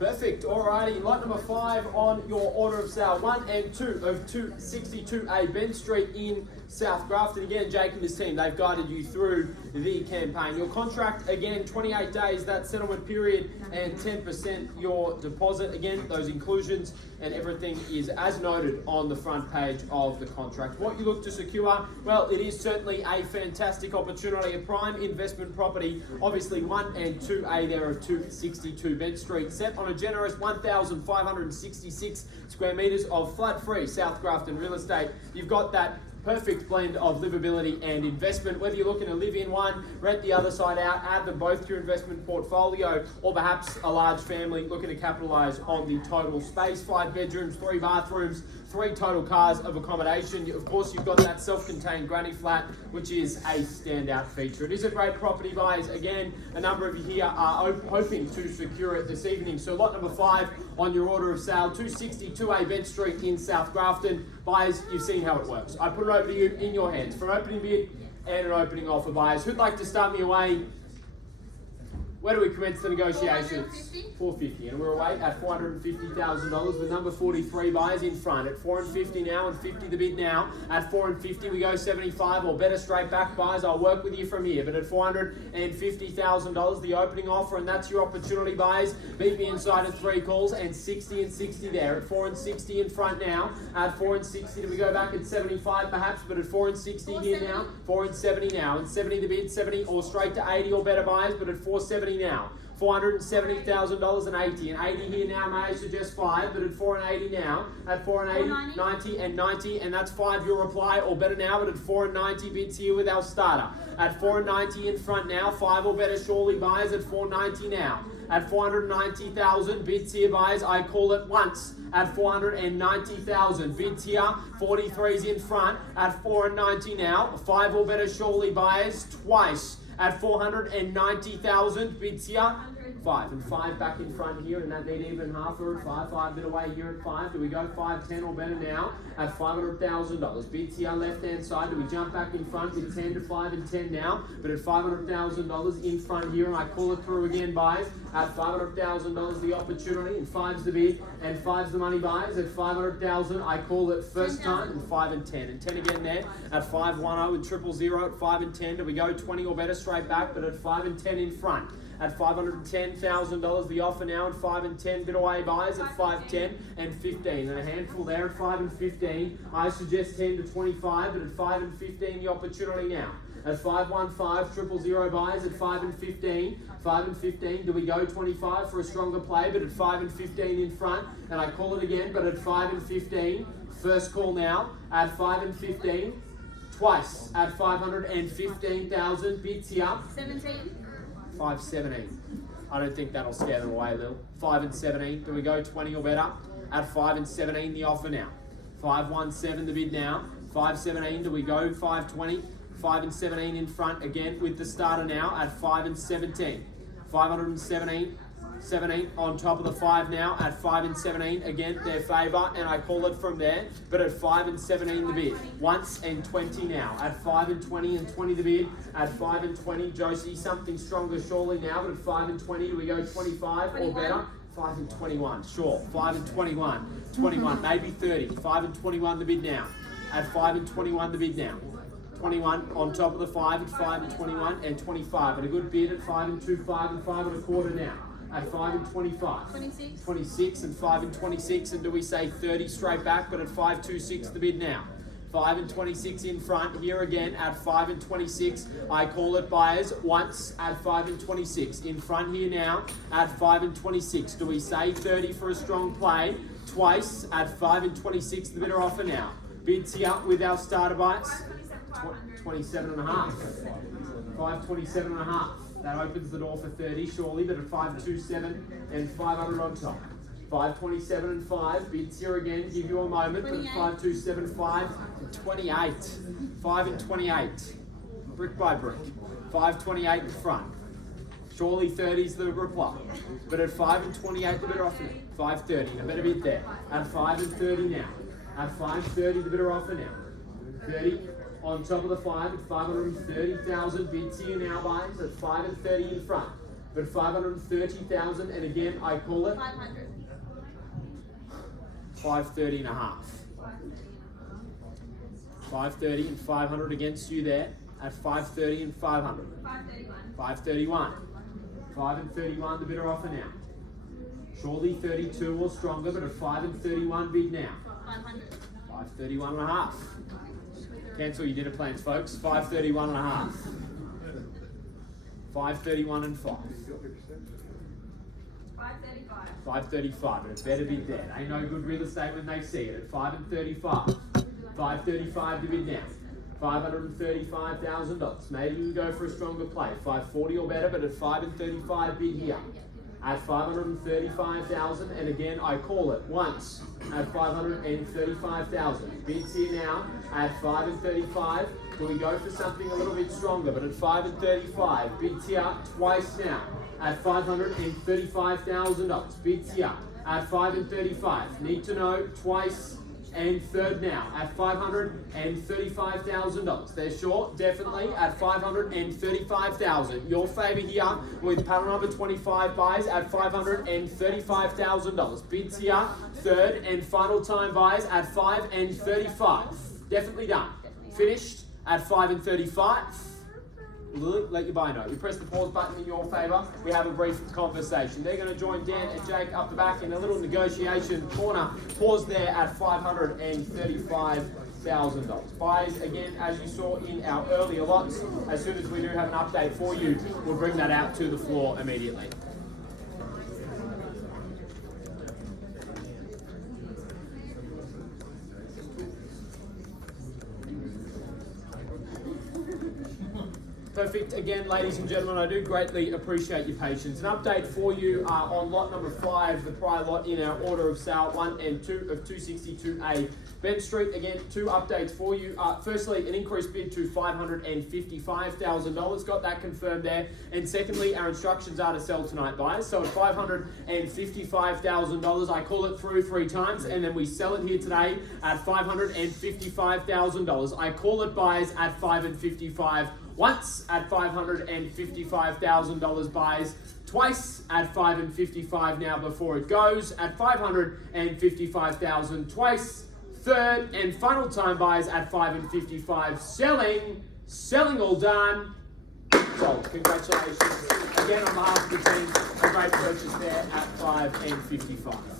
Perfect. Alrighty, lot number 5 on your order of sale. 1 and 2 of 262A Ben Street in South Grafton. Again, Jake and his team, they've guided you through the campaign. Your contract, again, 28 days, that settlement period, and 10% your deposit. Again, those inclusions and everything is as noted on the front page of the contract. What you look to secure, well, it is certainly a fantastic opportunity, a prime investment property. Obviously, 1 and 2A there of 262 Ben Street, set on a generous 1,566 square metres of flood-free South Grafton real estate. You've got that perfect blend of livability and investment. Whether you're looking to live in one, rent the other side out, add them both to your investment portfolio, or perhaps a large family looking to capitalise on the total space. 5 bedrooms, 3 bathrooms, 3 total cars of accommodation. Of course, you've got that self-contained granny flat, which is a standout feature. It is a great property, buyers. Again, a number of you here are hoping to secure it this evening. So lot number 5 on your order of sale, 262A Ben Street in South Grafton. Buyers, you've seen how it works. I put it over to you in your hands for an opening bid and an opening offer. Buyers, who'd like to start me away? Where do we commence the negotiations? 450, and we're away at $450,000 with number 43 buyers in front at 450 now and 50 the bid now. At 450 we go 75 or better straight back. Buyers, I'll work with you from here, but at $450,000 the opening offer, and that's your opportunity. Buyers, beat me inside of 3 calls, and 60 and 60 there at 4 and 60 in front now. At 4 and 60 do we go back at 75 perhaps, but at 4 and 60 here now, 4 and 70 now, and 70 the bid, 70 or straight to 80 or better. Buyers, but at 470 now, $470,000 and 80 here now. May I suggest 5, but at 4 and 80 now, at 4 and 80, 90 and 90, and that's 5 your reply or better now. But at 4 and 90 bids here with our starter. At 4 and 90 in front now, 5 or better surely. Buyers at 490 now. At 490,000 bids here. Buyers, I call it once. At 490,000 bids here. 43's in front. At 490 now, 5 or better surely. Buyers twice. At 490,000 bids here. 5 and 5 back in front here, and that need even half or at 5 bid away here at 5. Do we go 5, 10 or better now? At $500,000 bids here left hand side. Do we jump back in front with 10 to 5 and 10 now? But at $500,000 in front here, and I call it through again. Buyers at $500,000 the opportunity, and 5's the bid and 5's the money. Buyers at $500,000 I call it first time, and 5 and 10 and 10 again there at 510 and 000 at 5 and 10. Do we go 20 or better straight back? But at 5 and 10 in front. At $510,000 the offer now, and 5 and 10 bid away. Buyers at 5, 10 and 15, and a handful there at 5 and 15. I suggest 10 to 25, but at 5 and 15 the opportunity now. At 515 000 buyers at 5 and 15. 5 and 15, do we go 25 for a stronger play? But at 5 and 15 in front, and I call it again, but at 5 and 15, first call now. At 5 and 15, twice at 515,000 bids here. 17. 517. I don't think that'll scare them away, Lil. 5 and 17. Do we go 20 or better? At 5 and 17 the offer now. 517 the bid now. 517. Do we go 520? 5 and 17 in front again with the starter now at 5 and 17. 517. 17 on top of the 5 now at 5 and 17 again their favour, and I call it from there. But at 5 and 17 the bid, once and 20 now at 5 and 20 and 20 the bid. At 5 and 20 Josie, something stronger surely now. But at 5 and 20 do we go 25 or better? 5 and 21, sure. 5 and 21, 21, maybe 30. 5 and 21 the bid now. At 5 and 21 the bid now. 21 on top of the 5 at 5 and 21 and 25. And a good bid at 5 and 25 and 5 and a quarter now. At 5 and 25. 26. 26 and 5 and 26, and do we say 30 straight back? But at 526 the bid now. 5 and 26 in front here again at 5 and 26. I call it buyers once at 5 and 26. In front here now at 5 and 26. Do we say 30 for a strong play? Twice at 5 and 26 the bidder offer now. Bids here with our starter bites. 27 and a half. 527 and a half. That opens the door for 30 surely, but at 527 and 500 on top. 527 and 5, bids here again, give you a moment, but at 527, 5 and 28. 5 and 28, brick by brick. 528 in front. Surely 30's the reply, but at 5 and 28 the bidder offer now. 530, a better bid there. At 5 and 30 now. At 530 the bidder offer now. 30 on top of the 5 at 530,000 bids here now, buyers at 5 and 30 in front. but 530,000, and again, I call it 500. 530 and a half. 530 and 500 against you there at 530 and 500. 531. 531. 5 and 31, the bidder offer now. Surely 32 or stronger, but at 5 and 31 bid now. 500. 531 and a half. Cancel your dinner plans, folks. 531 and a half. 531 and 5. 535. 535, but it better bid there. Ain't no good real estate when they see it. At 5 and 35. 535 to bid now. $535,000. Maybe you go for a stronger play. 540 or better, but at 5 and 35 bid here. At 535,000, and again I call it once at 535,000. Bids here now at 5 and 35. Do we go for something a little bit stronger? But at 5 and 35, bids here twice now at $535,000. Bids here at 5 and 35. Need to know twice and third now at $535,000. They're short, definitely at $535,000. Your favour here with panel number 25 buys at $535,000. Bids here, third and final time buys at 5 and 35. Definitely done. Finished at 5 and 35. Let your buy know. You press the pause button in your favour. We have a brief conversation. They're going to join Dan and Jake up the back in a little negotiation corner. Pause there at $535,000. Buys again, as you saw in our earlier lots. As soon as we do have an update for you, we'll bring that out to the floor immediately. Perfect. Again, ladies and gentlemen, I do greatly appreciate your patience. An update for you on lot number 5, the prior lot in our order of sale 1 and 2 of 262A Ben Street. Again, 2 updates for you. Firstly, an increased bid to $555,000. Got that confirmed there. And secondly, our instructions are to sell tonight, buyers. So at $555,000, I call it through 3 times, and then we sell it here today at $555,000. I call it buys at 5 and 55. Once at $555,000 buys, twice at 5 and 55 now before it goes, at $555,000 twice, third and final time buys at 5 and 55, selling all done, sold. Congratulations. Again, on behalf of the team, a great purchase there at 5 and 55.